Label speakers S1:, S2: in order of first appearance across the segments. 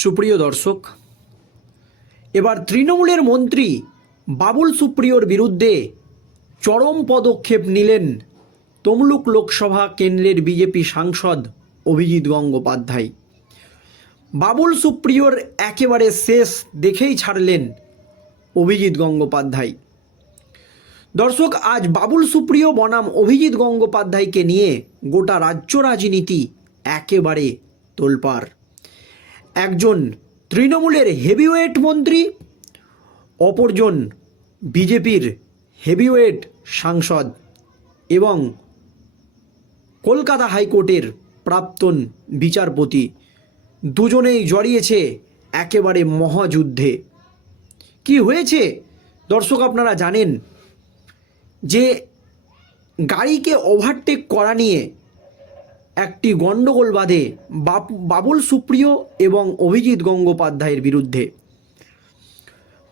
S1: সুপ্রিয় দর্শক, এবার তৃণমূলের মন্ত্রী বাবুল সুপ্রিয়র বিরুদ্ধে চরম পদক্ষেপ নিলেন তমলুক লোকসভা কেন্দ্রের বিজেপি সাংসদ অভিজিৎ গঙ্গোপাধ্যায়। বাবুল সুপ্রিয়র একেবারে শেষ দেখেই ছাড়লেন অভিজিৎ গঙ্গোপাধ্যায়। দর্শক, আজ বাবুল সুপ্রিয় বনাম অভিজিৎ গঙ্গোপাধ্যায়কে নিয়ে গোটা রাজ্য রাজনীতি একেবারে তোলপাড়। একজন তৃণমূলের হেভিওয়েট মন্ত্রী, অপরজন বিজেপির হেভিওয়েট সাংসদ এবং কলকাতা হাইকোর্টের প্রাক্তন বিচারপতি। দুজনেই জড়িয়েছে একেবারে মহাযুদ্ধে। কি হয়েছে? দর্শক আপনারা জানেন যে গাড়িকে ওভারটেক করা নিয়ে একটি গণ্ডগোল বাঁধে বাবুল সুপ্রিয় এবং অভিজিৎ গঙ্গোপাধ্যায়ের বিরুদ্ধে।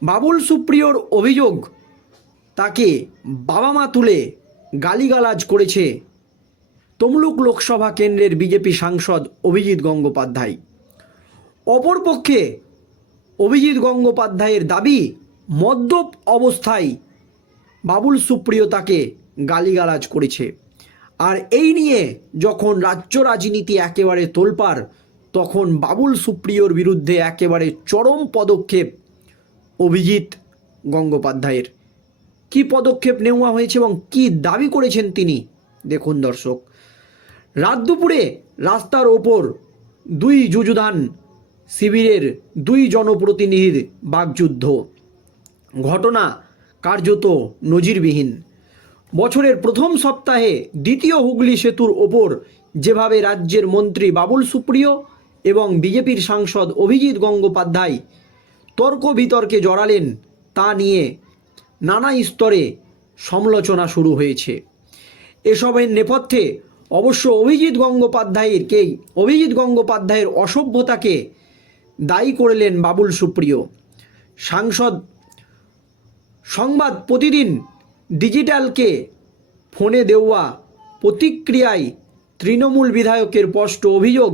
S1: বাবুল সুপ্রিয়র অভিযোগ, তাকে বাবা মা তুলে গালিগালাজ করেছে তমলুক লোকসভা কেন্দ্রের বিজেপি সাংসদ অভিজিৎ গঙ্গোপাধ্যায়। অপরপক্ষে অভিজিৎ গঙ্গোপাধ্যায়ের দাবি, মদ্যপ অবস্থায় বাবুল সুপ্রিয় তাকে গালিগালাজ করেছে। আর এই নিয়ে যখন রাজ্য রাজনীতি একেবারে তোলপাড়, তখন বাবুল সুপ্রিয়র বিরুদ্ধে একেবারে চরম পদক্ষেপ অভিজিৎ গঙ্গোপাধ্যায়ের। কি পদক্ষেপ নেওয়া হয়েছে এবং কি দাবি করেছেন তিনি? দেখুন দর্শক, রাত দুপুরে রাস্তার ওপর দুই যুযুধান শিবিরের দুই জনপ্রতিনিধির বাগযুদ্ধ। ঘটনা কার্যত নজিরবিহীন। বছরের প্রথম সপ্তাহে দ্বিতীয় হুগলি সেতুর ওপর যেভাবে রাজ্যের মন্ত্রী বাবুল সুপ্রিয় এবং বিজেপির সাংসদ অভিজিৎ গঙ্গোপাধ্যায় তর্ক বিতর্কে জড়ালেন, তা নিয়ে নানা স্তরে সমালোচনা শুরু হয়েছে। এসবের নেপথ্যে অবশ্য অভিজিৎ গঙ্গোপাধ্যায়েরকেই, অভিজিৎ গঙ্গোপাধ্যায়ের অসভ্যতাকে দায়ী করলেন বাবুল সুপ্রিয়। সাংসদ সংবাদ প্রতিদিন ডিজিটালকে ফোনে দেওয়া প্রতিক্রিয়ায় তৃণমূল বিধায়কের স্পষ্ট অভিযোগ,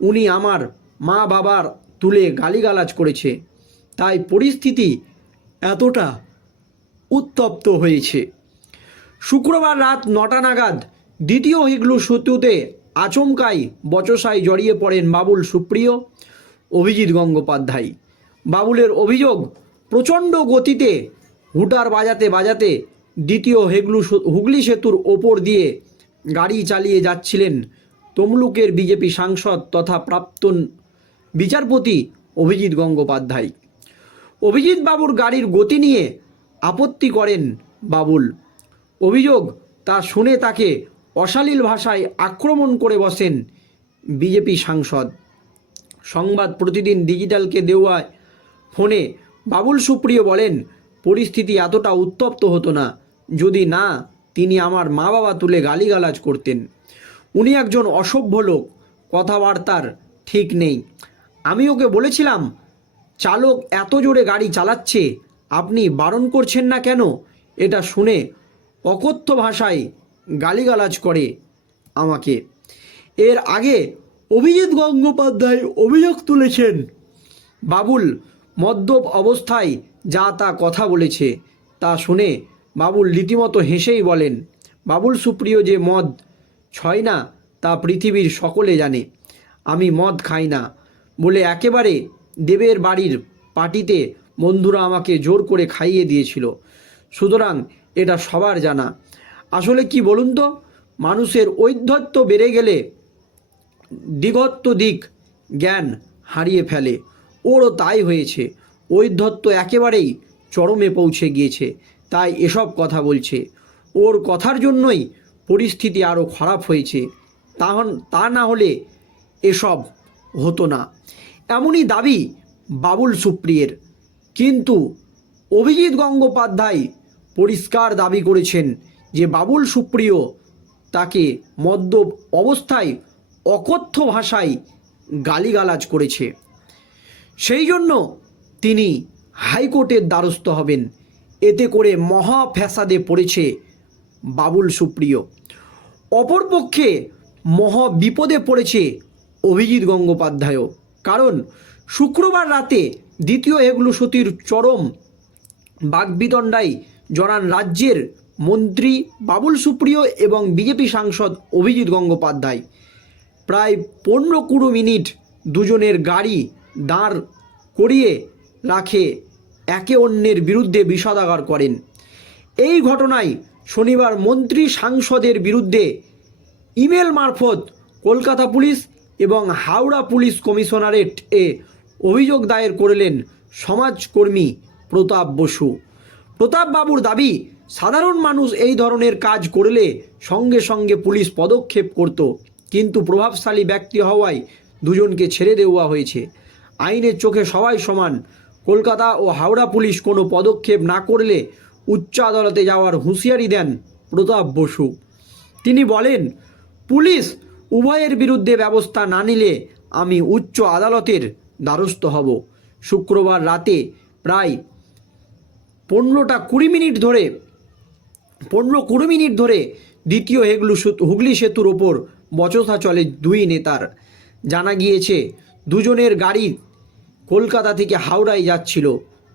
S1: উনি আমার মা বাবার তুলে গালিগালাজ করেছে। তাই পরিস্থিতি এতটা উত্তপ্ত হয়েছে। শুক্রবার রাত নটা নাগাদ দ্বিতীয় হিগলু সেতুতে আচমকাই বচসায় জড়িয়ে পড়েন বাবুল সুপ্রিয়, অভিজিৎ গঙ্গোপাধ্যায়। বাবুলের অভিযোগ প্রচণ্ড গতিতে হুটার বাজাতে বাজাতে দ্বিতীয় হেগলু হুগলি সেতুর ওপর দিয়ে গাড়ি চালিয়ে যাচ্ছিলেন তমলুকের বিজেপি সাংসদ তথা প্রাক্তন বিচারপতি অভিজিৎ গঙ্গোপাধ্যায়। অভিজিৎ বাবুর গাড়ির গতি নিয়ে আপত্তি করেন বাবুল। অভিযোগ তা শুনে তাকে অশালীল ভাষায় আক্রমণ করে বসেন বিজেপি সাংসদ। সংবাদ প্রতিদিন ডিজিটালকে দেওয়া ফোনে বাবুল সুপ্রিয় বলেন, পরিস্থিতি এতটা উত্তপ্ত হতো না। যদি না, তিনি আমার মা বাবা তুলে গালিগালাজ করতেন। উনি একজন অসভ্য লোক, কথাবার্তার ঠিক নেই। আমি ওকে বলেছিলাম, চালক এত জোরে গাড়ি চালাচ্ছে, আপনি বারণ করছেন না কেন? এটা শুনে অকথ্য ভাষায় গালিগালাজ করে আমাকে। এর আগে অভিজিৎ গঙ্গোপাধ্যায় অভিযোগ তুলেছেন, বাবুল, মদ্যপ অবস্থায় যা তা কথা বলেছে, তা শুনে বাবুল রীতিমতো হেসেই বলেন, বাবুল সুপ্রিয় যে মদ ছয় না, তা পৃথিবীর সকলে জানে। আমি মদ খাই না। বলে একেবারে দেবের বাড়ির পার্টিতে বন্ধুরা আমাকে জোর করে খাইয়ে দিয়েছিল। সুতরাং এটা সবার জানা। আসলে কি বলুন তো, মানুষের ঔদ্ধত্য বেড়ে গেলে দিগত্ব দিক জ্ঞান হারিয়ে ফেলে। ওরও তাই হয়েছে। ঔদ্ধত্য একেবারেই চরমে পৌঁছে গিয়েছে। তাই এসব কথা বলছে। ওর কথার জন্যই পরিস্থিতি আরও খারাপ হয়েছে। তাহন, তা না হলে এসব হতো না। এমনই দাবি বাবুল সুপ্রিয়ের। কিন্তু অভিজিৎ গঙ্গোপাধ্যায় পরিষ্কার দাবি করেছেন যে বাবুল সুপ্রিয় তাকে মদ্য অবস্থায় অকথ্য ভাষায় গালিগালাজ করেছে। সেই জন্য তিনি হাইকোর্টের দ্বারস্থ হবেন। এতে করে মহা ফ্যাসাদে পড়েছে বাবুল সুপ্রিয়। অপরপক্ষে মহা বিপদে পড়েছে অভিজিৎ গঙ্গোপাধ্যায়ও। কারণ শুক্রবার রাতে দ্বিতীয় হেগলু সতীর চরম বাগবিদণ্ডায় জড়ান রাজ্যের মন্ত্রী বাবুল সুপ্রিয় এবং বিজেপি সাংসদ অভিজিৎ গঙ্গোপাধ্যায়। প্রায় পনেরো কুড়ি মিনিট দুজনের গাড়ি দাঁড় করিয়ে রাখে একে অন্যের বিরুদ্ধে বিষাদাগার করেন। এই ঘটনায় শনিবার মন্ত্রী সাংসদের বিরুদ্ধে ইমেল মারফত কলকাতা পুলিশ এবং হাওড়া পুলিশ কমিশনারেট এ অভিযোগ দায়ের করলেন সমাজকর্মী প্রতাপ বসু। প্রতাপবাবুর দাবি, সাধারণ মানুষ এই ধরনের কাজ করলে সঙ্গে সঙ্গে পুলিশ পদক্ষেপ করত, কিন্তু প্রভাবশালী ব্যক্তি হওয়ায় দুজনকে ছেড়ে দেওয়া হয়েছে। আইনের চোখে সবাই সমান কলকাতা ও হাওড়া পুলিশ কোনো পদক্ষেপ না করলে উচ্চ আদালতে যাওয়ার হুঁশিয়ারি দেন প্রতাপ বসু। তিনি বলেন, পুলিশ উভয়ের বিরুদ্ধে ব্যবস্থা না নিলে আমি উচ্চ আদালতের দ্বারস্থ হব। শুক্রবার রাতে প্রায় পনেরোটা কুড়ি মিনিট ধরে, পনেরো কুড়ি মিনিট ধরে দ্বিতীয় হেগলু হুগলি সেতুর ওপর বচসা চলে দুই নেতার। জানা গিয়েছে, দুজনের গাড়ি কলকাতা থেকে হাওড়ায় যাচ্ছিল।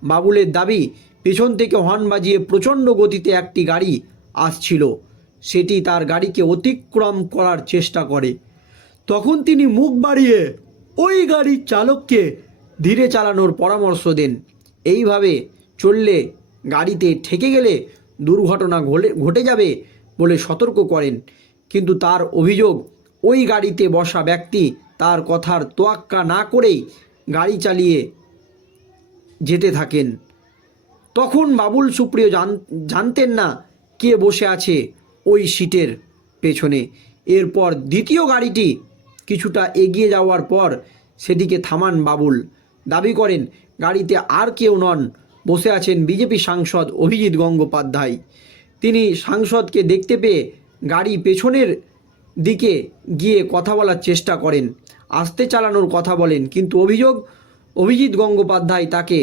S1: বাবুলের দাবি, পেছন থেকে হর্ন বাজিয়ে প্রচণ্ড গতিতে একটি গাড়ি আসছিল। সেটি তার গাড়িকে অতিক্রম করার চেষ্টা করে। তখন তিনি মুখ বাড়িয়ে ওই গাড়ির চালককে ধীরে চালানোর পরামর্শ দেন। এইভাবে চললে গাড়িতে ঠেকে গেলে দুর্ঘটনা ঘটে ঘটে যাবে বলে সতর্ক করেন। কিন্তু তার অভিযোগ, ওই গাড়িতে বসা ব্যক্তি তার কথার তোয়াক্কা না করেই গাড়ি চালিয়ে যেতে থাকেন। তখন বাবুল সুপ্রিয় জান- জানতেন না কে বসে আছে ওই সিটের পেছনে। এরপর দ্বিতীয় গাড়িটি কিছুটা এগিয়ে যাওয়ার পর সেটিকে থামান বাবুল। দাবি করেন, গাড়িতে আর কেউ নন, বসে আছেন বিজেপি সাংসদ অভিজিৎ গঙ্গোপাধ্যায়। তিনি সাংসদকে দেখতে পেয়ে গাড়ি পেছনের দিকে গিয়ে কথা বলার চেষ্টা করেন। আস্তে চালানোর কথা বলেন, কিন্তু অভিযোগ, অভিজিৎ গঙ্গোপাধ্যায় তাকে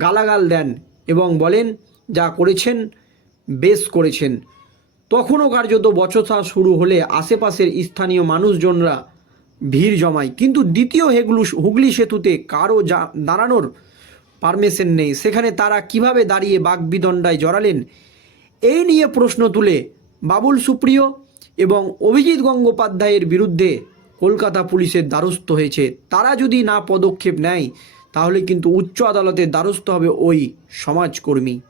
S1: গালাগাল দেন এবং বলেন, যা করেছেন, বেশ করেছেন। তখনও কার্যত বচসা শুরু হলে আশেপাশের স্থানীয় মানুষজনরা ভিড় জমায়। কিন্তু দ্বিতীয় হেগলু, হুগলি সেতুতে কারও যা, দাঁড়ানোর পারমিশন নেই। সেখানে তারা কীভাবে দাঁড়িয়ে বাগবিদণ্ডায় জড়ালেন, এই নিয়ে প্রশ্ন তুলে বাবুল সুপ্রিয় এবং অভিজিৎ গঙ্গোপাধ্যায়ের বিরুদ্ধে কলকাতা পুলিশের দ্বারস্থ হয়েছে। তারা যদি না পদক্ষেপ নেয়, তাহলে কিন্তু উচ্চ আদালতের দ্বারস্থ হবে ওই সমাজকর্মী।